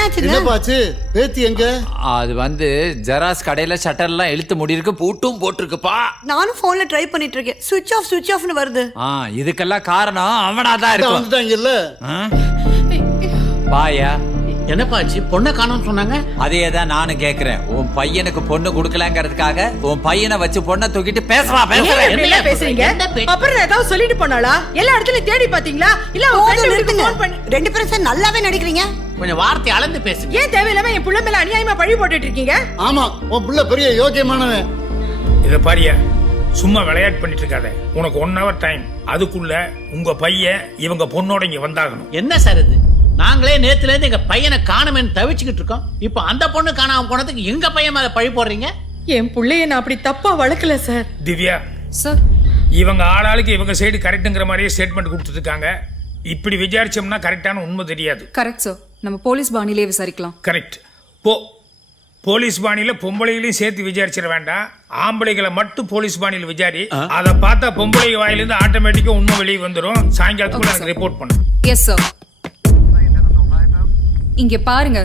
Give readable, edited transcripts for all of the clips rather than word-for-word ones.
என்னாச்சுங்க? என்னப்பாச்சு? பேத்தி எங்க? அது வந்து ஜெராக்ஸ் கடையில ஷட்டர்லாம் இழுத்து மூடி இருக்கு, பூட்டும் போட்டிருக்குப்பா. நானும் போன்ல ட்ரை பண்ணிட்டு இருக்கேன். சுவிட்ச் ஆஃப்னு வருது. இதுக்கெல்லாம் காரணம் அவனாதான் இருக்கும். வந்துட்டாங்கல்ல. பாயா என்னப்பாச்சு? பொண்ணை காணோம்னு சொன்னாங்க. அதேதான் நானும் கேக்குறேன். உன் பையனுக்கு பொண்ணு கொடுக்கலங்கிறதுக்காக உன் பையனை வச்சு பொண்ணை தூக்கிட்டு பேசுறான். பேசுறீங்க? அப்புறம் ஏதாவது சொல்லிட்டு போனாளா? எல்லா இடத்துலயும் தேடி பாத்தீங்களா? இல்ல போன் பண்ணி ரெண்டு பேரும் சார் நல்லாவே நடிக்கிறீங்க. கொஞ்சம் வார்த்தை அளந்து பேசுங்க. ஏன் தேவையில்லாம என் புள்ள மேல அநியாயமா பழி போட்டுட்டு இருக்கீங்க? ஆமா, உன் புள்ள பெரிய யோக்கியமானவன். இத பாரியா, சும்மா விளையாட்டு பண்ணிட்டு இருக்காத. உனக்கு 1 hour டைம். அதுக்குள்ள உங்க பையன் இவங்க பொண்ணோட இங்க வந்தாகணும். என்ன சார் இது? நாங்களே நேத்துல இருந்து எங்க பையனை காணமேன்னு தவிச்சுக்கிட்டு இருக்கோம். இப்ப அந்த பொண்ணு காணாம போனதுக்கு எங்க பையன் மேல பழி போடுறீங்க? என் புள்ளைய நான் அப்படி தப்பா வளர்க்கல சார். திவ்யா சார், இவங்க ஆளாளுக்கு இவங்க சைடு கரெக்டுங்கிற மாதிரியே ஸ்டேட்மெண்ட் கொடுத்துட்டு இருக்காங்க. இப்படி விசாரிச்சோம்னா கரெக்டான உண்மை தெரியாது. Correct sir. நம்ம போலீஸ் பாணியிலே விசாரிக்கலாம். கரெக்ட். போலீஸ் பாணியில பொம்பளைகளையும் சேர்த்து விசாரிச்சிட வேண்டாம். ஆம்பளைகளை மட்டும் போலீஸ் பாணியில் விசாரி. அதை பார்த்தா பொம்பளை வாயிலிருந்து ஆட்டோமேட்டிக்கா உண்மை வெளியே வந்துடும். சாயங்காலத்துக்குள்ள எனக்கு ரிப்போர்ட் பண்ணு. Yes sir. இங்க பாருங்க,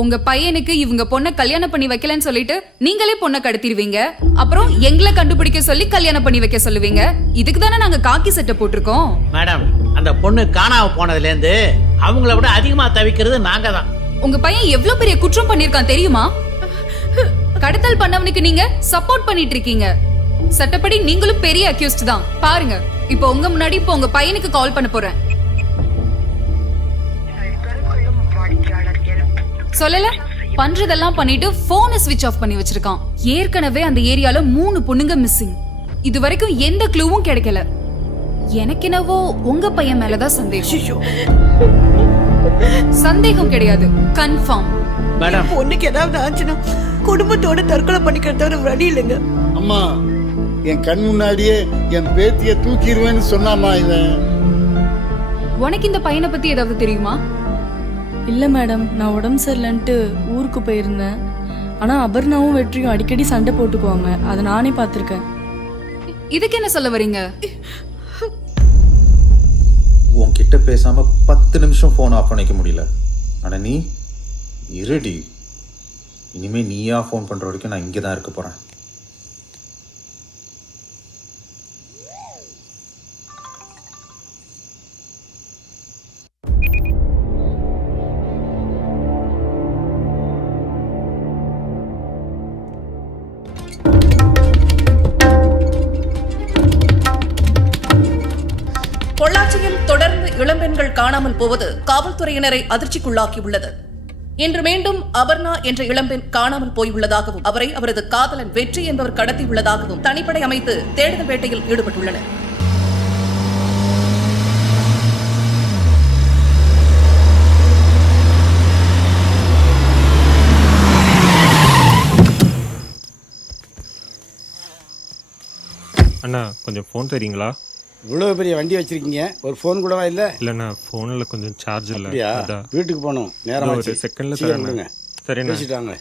உங்க பையனுக்கு இவங்க பொண்ணை கல்யாணம் பண்ணி வைக்கலன்னு சொல்லிட்டு நீங்களே பொண்ணை கடத்திடுவீங்க. அப்புறம் எங்களை கண்டுபிடிக்க சொல்லி கல்யாணம் பண்ணி வைக்க சொல்லுவீங்க. இதுக்கு தானே நாங்க காக்கி சட்டை போட்டிருக்கோம். மேடம், அந்த பொண்ணு காணாம போனதுல இருந்து அவங்கள விட அதிகமா தவிக்கிறது நாங்க தான். உங்க பையன் எவ்வளவு பெரிய குற்றம் பண்ணிருக்கான் தெரியுமா? கடத்தல் பண்ணவனுக்கு நீங்க சப்போர்ட் பண்ணிட்டு இருக்கீங்க. சட்டப்படி நீங்களும் பெரிய அக்யூஸ்ட் தான். பாருங்க, இப்போ உங்க முன்னாடி இப்போ உங்க பையனுக்கு கால் பண்ண போறேன். சொல்லல, பண்றதெல்லாம் பண்ணிட்டு போனை ஸ்விட்ச் ஆஃப் பண்ணி வச்சிருக்கான். ஏற்கனவே அந்த ஏரியால 3 பொண்ணுங்க மிஸ்ஸிங். இது வரைக்கும் எந்த க்ளூவும் கிடைக்கல. எனக்கு என்னவோ உங்க பையன் மேலதான் சந்தேகம். சந்தேகம் கிடையாது, கன்ஃபார்ம். மேடம், பொண்ணுக்கு ஏதாவது ஆச்சுன்னா குடும்பத்தோட தற்கொலை பண்ணிக்கிறது தவிர வழி இல்லைங்க. அம்மா, என் கண் முன்னாடியே என் பேத்திய தூக்கிடுவேன்னு சொன்னாமா இவன். உனக்கு இந்த பையனை பத்தி ஏதாவது தெரியுமா? இல்ல மேடம், நான் உடம்பு சரியில்லைன்ட்டு ஊருக்கு போயிருந்தேன். ஆனா அபர்ணாவும் வெற்றியும் அடிக்கடி சண்டை போட்டுக்குவாங்க. அதை நானே பார்த்திருக்கேன். இதுக்கு என்ன சொல்ல வரீங்க? உன்கிட்ட பேசாம 10 நிமிஷம் போன் ஆஃப் பண்ணிக்க முடியல. ஆனா நீ இருடி. இனிமே நீயா போன் பண்ற வரைக்கும் நான் இங்கே தான் இருக்க போறேன். பொள்ளாச்சியில் தொடர்ந்து இளம்பெண்கள் காணாமல் போவது காவல்துறையினரை அதிர்ச்சிக்குள்ளாக்கியுள்ளது. இன்று மீண்டும் அபர்ணா என்ற இளம்பெண் காணாமல் போயுள்ளதாகவும் அவரை அவரது காதலன் வெற்றி என்பவர் கடத்தியுள்ளதாகவும் தனிப்படை அமைத்து தேடுதல் வேட்டையில் ஈடுபட்டுள்ளனர். அண்ணா, கொஞ்சம் ஃபோன் தரீங்களா? இவ்வளவு பெரிய வண்டி வச்சிருக்கீங்க, ஒரு போன் கூடவா இல்ல? இல்லண்ணா, ஃபோனில் கொஞ்சம் சார்ஜ் இல்லை. அதான் வீட்டுக்கு போகணும், நேரம் ஒரு செகண்ட்ல தரேன். சரிண்ணா, பேசிட்டாங்க.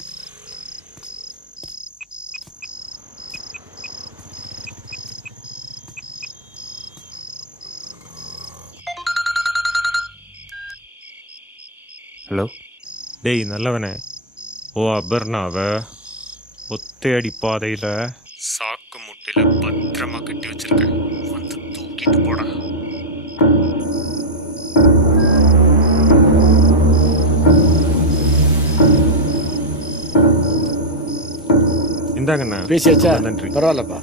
ஹலோ. டேய் நல்லவனே, அபர்ணாவை ஒத்தையடி பாதையில் சாக்கு முட்டையில் பத்திரமா கட்டி வச்சிருக்கேன். வந்து தூக்கிட்டு போடா. இந்தாங்கண்ணா. பேசியாச்சா? நன்றி. பரவாயில்லப்பா.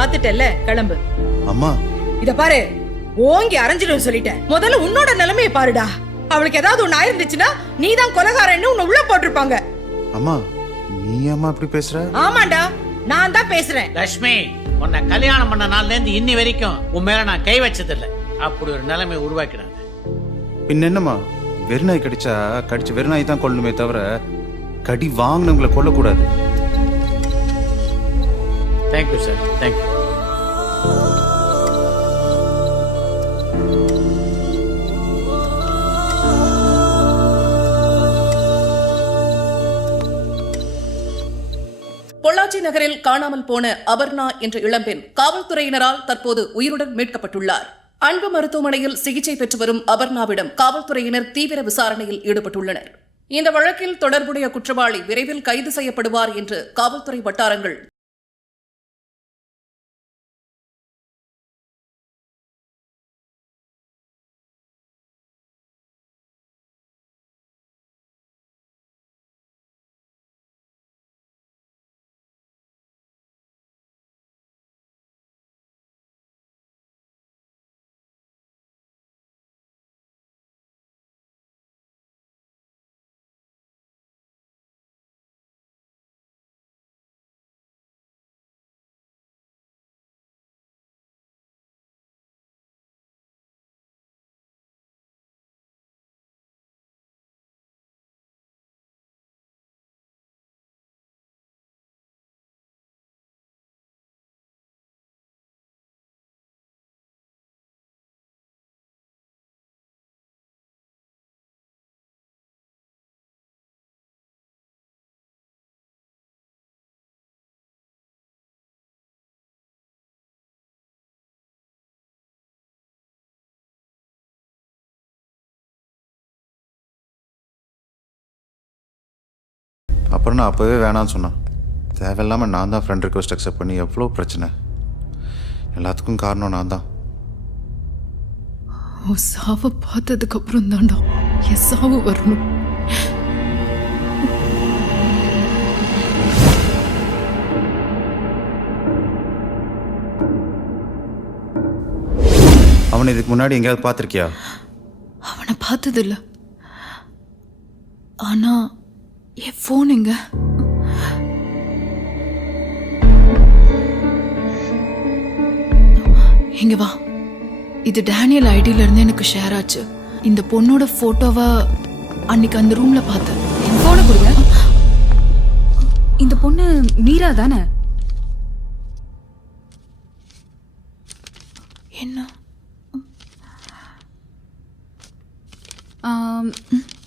பாத்துட்டல்ல, கிளம்பு. அம்மா இத பாரு, ஓங்கி அரைஞ்சிடும் சொல்லிட்டேன். முதல்ல உன்னோட நிலைமையை பாருடா. அவளுக்கு ஏதாவது ஒண்ணு ஆயிருந்துச்சுன்னா நீதான் கொலைகாரன்னு உன்னை உள்ள போட்டிருப்பாங்க. அம்மா நீ அம்மா அப்படி பேசுற? ஆமாண்டா, நான் தான் பேசுறேன். லட்சுமி, உன்னை கல்யாணம் பண்ண நாள்ல இருந்து இன்னி வரைக்கும் உன் மேல நான் கை வச்சதில்ல. அப்படி ஒரு நிலைமை உருவாக்கினாங்க. பின்ன என்னம்மா, வெறுநாய் கடிச்சா கடிச்சு வெறுநாய் தான் கொல்லணுமே தவிர கடி வாங்கினவங்களை கொல்லக்கூடாது. Thank you sir, thank you. பொள்ளாச்சி நகரில் காணாமல் போன அபர்ணா என்ற இளம்பெண் காவல்துறையினரால் தற்போது உயிருடன் மீட்கப்பட்டுள்ளார். அன்பு மருத்துவமனையில் சிகிச்சை பெற்று வரும் அபர்ணாவிடம் காவல்துறையினர் தீவிர விசாரணையில் ஈடுபட்டுள்ளனர். இந்த வழக்கில் தொடர்புடைய குற்றவாளி விரைவில் கைது செய்யப்படுவார் என்று காவல்துறை வட்டாரங்கள் அப்புறம் நான் அப்போவே வேணான்னு சொன்னேன். தேவையில்லாமல் நான் தான் ஃப்ரெண்ட் ரிக்வெஸ்ட் அக்செப்ட் பண்ணி எவ்வளோ பிரச்சனை. எல்லாத்துக்கும் காரணம் நான் தான். உன் சாவை பார்த்ததுக்கு அப்புறம் தான்டா என் சாவு வரணும். அவனை இதுக்கு முன்னாடி எங்கேயாவது பார்த்துருக்கியா? அவனை பார்த்ததில்ல. ஆனா என் ஃபோன் எங்க? இங்க வா. இது டேனியல் ஐடியில இருந்து எனக்கு ஷேர் ஆச்சு. இந்த பொண்ணோட போட்டோவை அன்னைக்கு அந்த ரூம்ல பார்த்தேன். என் போனை கொடுங்க. இந்த பொண்ணு மீரா தானே? என்ன?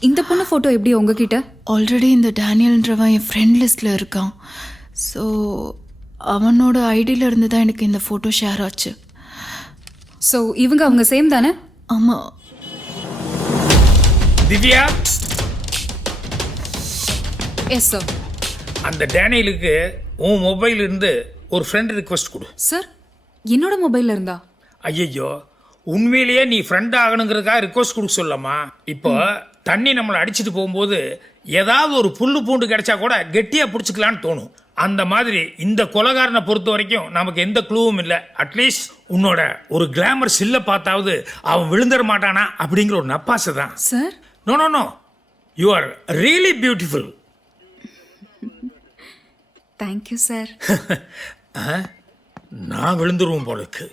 இந்த பொண்ணு போட்டோ எப்படி உங்ககிட்ட? ஆல்ரெடி இந்த டேனியல்ன்றவன் என் ஃப்ரெண்ட் லிஸ்ட்ல இருக்கான். ஸோ அவனோட ஐடியில இருந்து தான் எனக்கு இந்த ஃபோட்டோ ஷேர் ஆச்சு. ஸோ அவங்க சேம் தானே? ஆமா. Divya, yes sir. அந்த டேனியலுக்கு உன் மொபைல் இருந்து ஒரு ஃப்ரெண்ட் ரிக்வெஸ்ட் கொடு. சார், என்னோட மொபைல்ல இருந்தா? ஐயோ, உண்மையிலேயே நீ ஃப்ரெண்ட் ஆகணுங்கிறதுக்காக ரிக்வஸ்ட் கொடுக்க சொல்லமா? இப்போ தண்ணி நம்மளை அடிச்சுட்டு போகும்போது ஏதாவது ஒரு புல்லு பூண்டு கிடைச்சா கூட கெட்டியாக பிடிச்சிக்கலான்னு தோணும். அந்த மாதிரி இந்த கொலைகாரனை பொறுத்த வரைக்கும் நமக்கு எந்த க்ளூவும் இல்லை. அட்லீஸ்ட் உன்னோட ஒரு கிளாமர் சில்ல பார்த்தாவது அவன் விழுந்துட மாட்டானா அப்படிங்கிற ஒரு நப்பாசை தான். Sir, no no no, you are really beautiful. Thank you sir. நான் விழுந்துருவோம் போலுக்கு.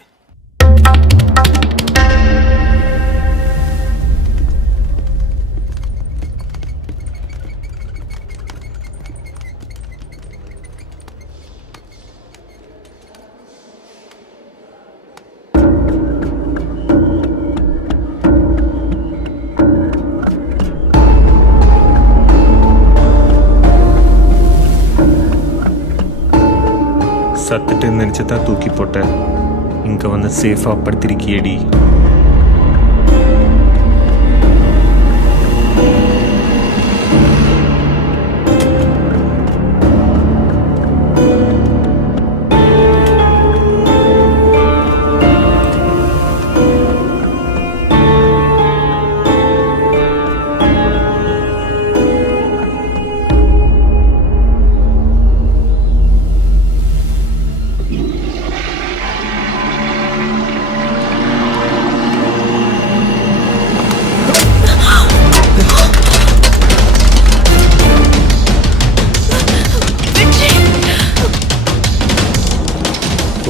சத்துட்டு நினச்சி தான் தூக்கி போட்டேன். இங்கே வந்து சேஃபாக படுத்திருக்கியடி.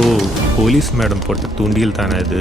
ஓ போலீஸ் மேடம் போட்ட தூண்டில் தானே இது